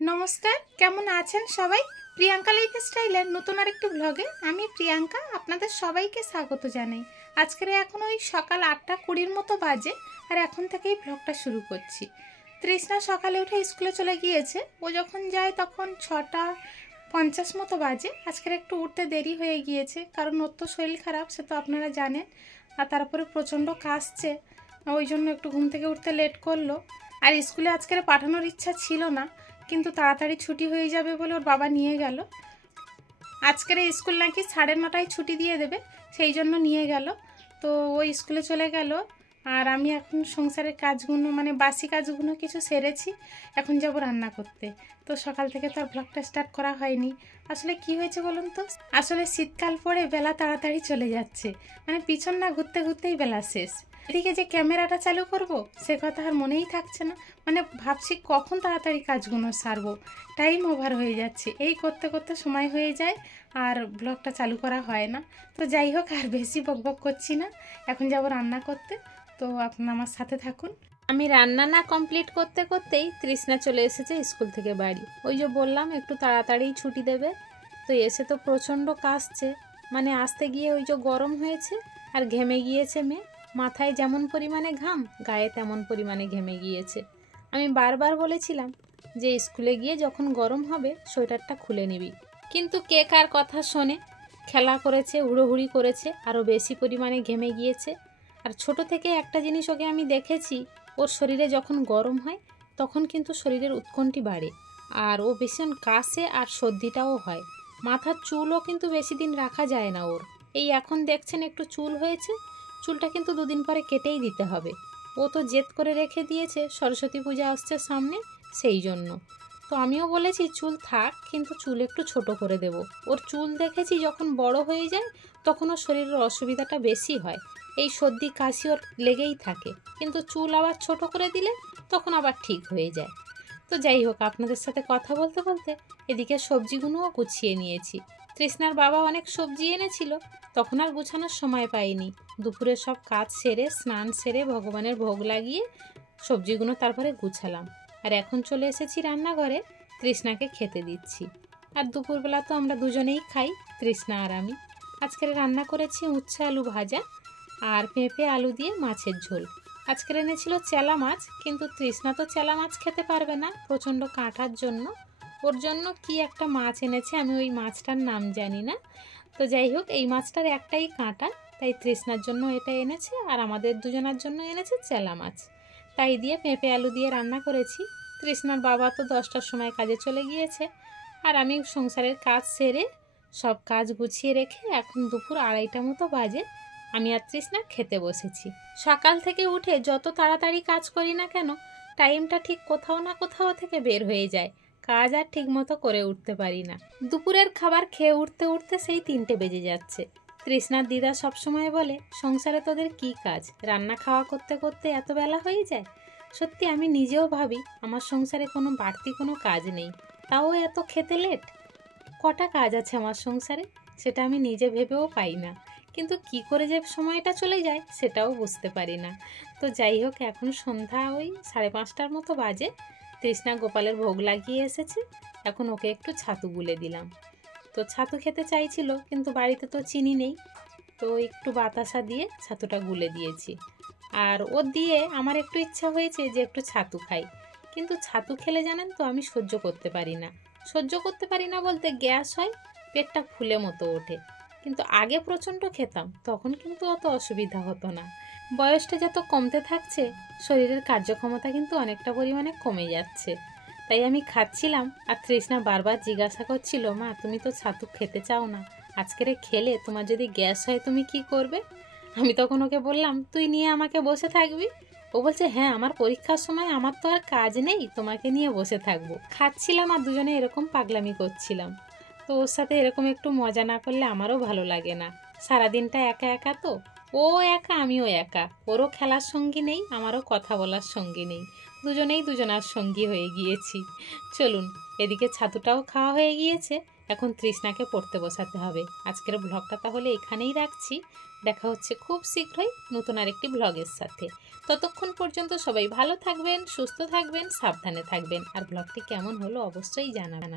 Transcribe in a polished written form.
নমস্কার, কেমন আছেন সবাই? প্রিয়াঙ্কা লাইফস্টাইলের নতুন আরেকটি ব্লগে আমি প্রিয়াঙ্কা আপনাদের সবাইকে স্বাগত জানাই। আজকের এখন ওই সকাল 8:20 মতো বাজে, আর এখন থেকেই ব্লগটা শুরু করছি। তৃষ্ণা সকালে উঠে স্কুলে চলে গিয়েছে। ও যখন যায় তখন 6:50 মতো বাজে। আজকের একটু উঠতে দেরি হয়ে গিয়েছে, কারণ ওর তো শরীর খারাপ, সে তো আপনারা জানেন। আর তারপরে প্রচণ্ড কাশছে, ওই জন্য একটু ঘুম থেকে উঠতে লেট করলো। আর স্কুলে আজকের পাঠানোর ইচ্ছা ছিল না, কিন্তু তাড়াতাড়ি ছুটি হয়ে যাবে বলে ওর বাবা নিয়ে গেল। আজকের স্কুল নাকি 9:30টায় ছুটি দিয়ে দেবে, সেই জন্য নিয়ে গেল। তো ওই স্কুলে চলে গেল। আর আমি এখন সংসারের কাজগুলো মানে বাসি কাজগুলো কিছু সেরেছি, এখন যাব রান্না করতে। তো সকাল থেকে তো আর ব্লগটা স্টার্ট করা হয়নি। আসলে কি হয়েছে বলুন তো, আসলে শীতকাল পড়ে বেলা তাড়াতাড়ি চলে যাচ্ছে, মানে পিছন না ঘুরতে ঘুরতেই বেলা শেষ। এদিকে যে ক্যামেরাটা চালু করব সে কথা আর মনেই থাকছে না, মানে ভাবছি কখন তাড়াতাড়ি কাজগুলো সারবো, টাইম ওভার হয়ে যাচ্ছে। এই করতে করতে সময় হয়ে যায় আর ব্লগটা চালু করা হয় না। তো যাই হোক, আর বেশি বকবক করছি না, এখন যাব রান্না করতে। তো আপনারা আমার সাথে থাকুন। আমি রান্না না কমপ্লিট করতে করতেই তৃষ্ণা চলে এসেছে স্কুল থেকে বাড়ি। ওই যে বললাম একটু তাড়াতাড়ি ছুটি দেবে, তো এসে তো প্রচণ্ড কাশছে। মানে আসতে গিয়ে ওই যে গরম হয়েছে আর ঘেমে গিয়েছে মেয়ে। মাথায় যেমন পরিমাণে ঘাম, গায়ে তেমন পরিমাণে ঘেমে গিয়েছে। আমি বারবার বলেছিলাম যে স্কুলে গিয়ে যখন গরম হবে সোয়েটারটা খুলে নিবি, কিন্তু কে কার কথা শোনে। খেলা করেছে, হুড়োহুড়ি করেছে, আরও বেশি পরিমাণে ঘেমে গিয়েছে। আর ছোট থেকে একটা জিনিস ওকে আমি দেখেছি, ওর শরীরে যখন গরম হয় তখন কিন্তু শরীরের উৎকণ্ঠা বাড়ে, আর ও ভীষণ কাশে আর সর্দিটাও হয়। মাথার চুলও কিন্তু বেশি দিন রাখা যায় না ওর। এই এখন দেখছেন একটু চুল হয়েছে, চুলটা কিন্তু 2 দিন পরে কেটেই দিতে হবে। ও তো জেদ করে রেখে দিয়েছে সরস্বতী পূজা আসছে সামনে, সেই জন্য। তো আমিও বলেছি চুল থাক, কিন্তু চুল একটু ছোট করে দেব। ওর চুল দেখেছি যখন বড় হয়ে যায় তখন ওর শরীরের অসুবিধাটা বেশি হয়, এই সর্দি কাশি ওর লেগেই থাকে। কিন্তু চুল আবার ছোট করে দিলে তখন আবার ঠিক হয়ে যায়। তো যাই হোক, আপনাদের সাথে কথা বলতে বলতে এদিকে সবজিগুলোও গুছিয়ে নিয়েছি। তৃষ্ণার বাবা অনেক সবজি এনেছিল, তখন আর গুছানোর সময় পাইনি। দুপুরে সব কাজ সেরে স্নান সেরে ভগবানের ভোগ লাগিয়ে সবজিগুলো তারপরে গুছালাম। আর এখন চলে এসেছি রান্নাঘরে, তৃষ্ণাকে খেতে দিচ্ছি। আর দুপুরবেলা তো আমরা দুজনেই খাই, তৃষ্ণা আর আমি। আজকের রান্না করেছি উচ্ছে আলু ভাজা আর পেঁপে আলু দিয়ে মাছের ঝোল। আজকের এনেছিল চেলা মাছ, কিন্তু তৃষ্ণা তো চেলা মাছ খেতে পারবে না প্রচণ্ড কাঁটার জন্য। ওর জন্য কি একটা মাছ এনেছে, আমি ওই মাছটার নাম জানি না। তো যাই হোক, এই মাছটার একটাই কাঁটা, তাই তৃষ্ণার জন্য এটা এনেছে আর আমাদের দুজনার জন্য এনেছে চেলা মাছ। তাই দিয়ে পেঁপে আলু দিয়ে রান্না করেছি। তৃষ্ণার বাবা তো 10টার সময় কাজে চলে গিয়েছে, আর আমি সংসারের কাজ সেরে সব কাজ গুছিয়ে রেখে এখন দুপুর 2:30 মতো বাজে, আমি আর তৃষ্ণা খেতে বসেছি। সকাল থেকে উঠে যত তাড়াতাড়ি কাজ করি না কেন, টাইমটা ঠিক কোথাও না কোথাও থেকে বের হয়ে যায়, কাজ আর ঠিক মতো করে উঠতে পারি না। দুপুরের খাবার খেয়ে উঠতে উঠতে সেই 3টে বেজে যাচ্ছে। তৃষ্ণার দিদা সবসময় বলে, সংসারে তোদের কি কাজ, রান্না খাওয়া করতে করতে এত বেলা হয়ে যায়। সত্যি আমি নিজেও ভাবি আমার সংসারে কোনো বাড়তি কোনো কাজ নেই, তাও এত খেতে লেট। কটা কাজ আছে আমার সংসারে সেটা আমি নিজে ভেবেও পাই না, কিন্তু কি করে যে সময়টা চলে যায় সেটাও বুঝতে পারি না। তো যাই হোক, এখন সন্ধ্যা ওই 5:30টার মতো বাজে। তৃষ্ণা গোপালের ভোগ লাগিয়ে এসেছে, এখন ওকে একটু ছাতু গুলে দিলাম। তো ছাতু খেতে চাইছিল, কিন্তু বাড়িতে তো চিনি নেই, তো একটু বাতাসা দিয়ে ছাতুটা গুলে দিয়েছি। আর ও দিয়ে আমার একটু ইচ্ছা হয়েছে যে একটু ছাতু খাই, কিন্তু ছাতু খেলে জানেন তো আমি সহ্য করতে পারি না। সহ্য করতে পারি না বলতে গ্যাস হয়, পেটটা ফুলে মতো ওঠে। কিন্তু আগে প্রচণ্ড খেতাম, তখন কিন্তু অত অসুবিধা হতো না। বয়সটা যত কমতে থাকছে শরীরের কার্যক্ষমতা কিন্তু অনেকটা পরিমাণে কমে যাচ্ছে। তাই আমি খাচ্ছিলাম, আর তৃষ্ণা বারবার জিজ্ঞাসা করছিল, মা তুমি তো ছাতু খেতে চাও না, আজকেরে খেলে তোমার যদি গ্যাস হয় তুমি কি করবে? আমি তখন ওকে বললাম, তুই নিয়ে আমাকে বসে থাকবি। ও বলছে, হ্যাঁ আমার পরীক্ষার সময় আমার তো আর কাজ নেই, তোমাকে নিয়ে বসে থাকবো। খাচ্ছিলাম আর দুজনে এরকম পাগলামি করছিলাম। তো ওর সাথে এরকম একটু মজা না করলে আমারও ভালো লাগে না। সারাদিনটা একা একা তো, ও একা আমিও একা, ওরও খেলার সঙ্গী নেই আমারও কথা বলার সঙ্গী নেই, দুজনেই দুজনার সঙ্গী হয়ে গিয়েছি। চলুন, এদিকে ছাতুটাও খাওয়া হয়ে গিয়েছে, এখন তৃষ্ণাকে পড়তে বসাতে হবে। আজকের ব্লগটা তাহলে এখানেই রাখছি। দেখা হচ্ছে খুব শীঘ্রই নতুন আরেকটি ব্লগের সাথে। ততক্ষণ পর্যন্ত সবাই ভালো থাকবেন, সুস্থ থাকবেন, সাবধানে থাকবেন। আর ব্লগটি কেমন হলো অবশ্যই জানাবেন।